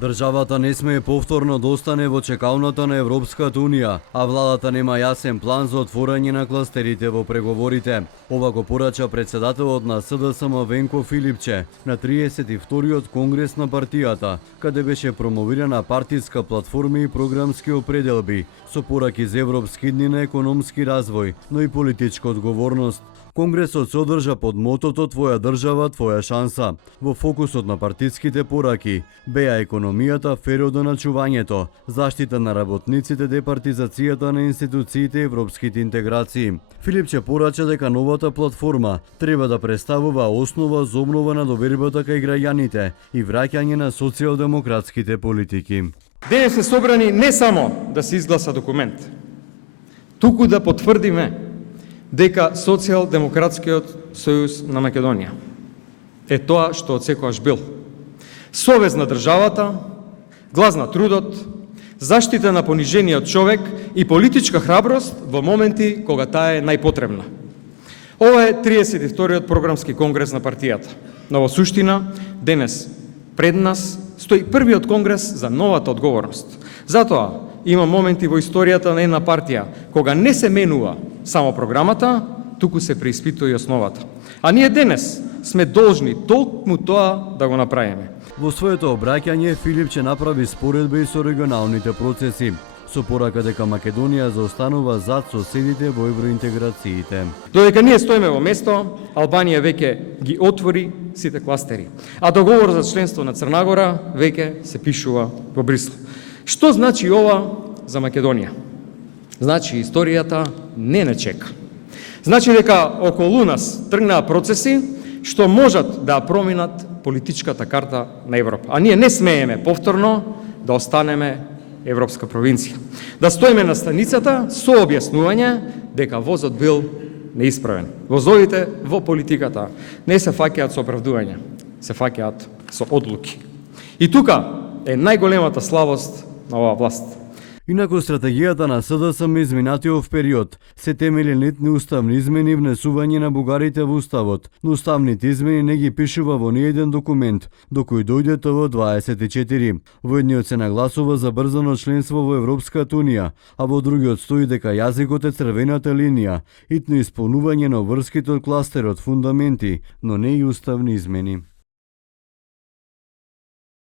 Државата не смее повторно да остане во чекалната на Европската Унија, а владата нема јасен план за отворање на кластерите во преговорите. Ова го порача председателот на СДСМ Венко Филипче на 32-иот конгрес на партијата, каде беше промовирана партиска платформа и програмски определби, со пораки за европски дни на економски развој, но и политичка одговорност. Конгресот се одржа под мотото "Твоја држава, твоја шанса". Во фокусот на партиските пораки беа економијата, феродоначувањето, заштита на работниците, департизацијата на институциите и европските интеграции. Филипче порача дека новата платформа треба да представува основа за обнова на довербата кај граѓаните и враќање на социјалдемократските политики. Денес се собрани не само да се изгласа документ, туку да потврдиме дека Социјалдемократскиот сојуз на Македонија е тоа што отсекогаш бил. Совест на државата, глас на трудот, заштита на понижениот човек и политичка храброст во моменти кога таа е најпотребна. Ова е 32-иот програмски конгрес на партијата. Но во суштина, денес пред нас стои првиот конгрес за новата одговорност. Затоа има моменти во историјата на една партија кога не се менува само програмата, туку се преиспитува и основата. А ние денес сме должни толкму тоа да го направиме. Во своето обраќање Филипче направи споредба и со регионалните процеси, со порака дека Македонија заостанува зад соседите во евроинтеграциите. Додека ние стоиме во место, Албанија веќе ги отвори сите кластери, а договор за членство на Црнагора веќе се пишува во Брисел. Што значи ова за Македонија? Значи историјата не чека. Значи дека околу нас тргнаа процеси што можат да проминат политичката карта на Европа. А ние не смееме повторно да останеме европска провинција. Да стоиме на станицата со објаснување дека возот бил неисправен. Возовите во политиката не се фаќаат со оправдување, се фаќаат со одлуки. И тука е најголемата слабост на оваа власт. Инаку стратегијата на СДСМ изминатиот период се темели на уставни измени и внесување на бугарите во уставот, но уставните измени не ги пишува во ниеден документ, до кој дојде ТВ24. Во едниот се нагласува за брзано членство во Европската Унија, а во другиот стои дека јазикот е црвената линија, итно исполнување на врските од кластерот фундаменти, но не и уставни измени.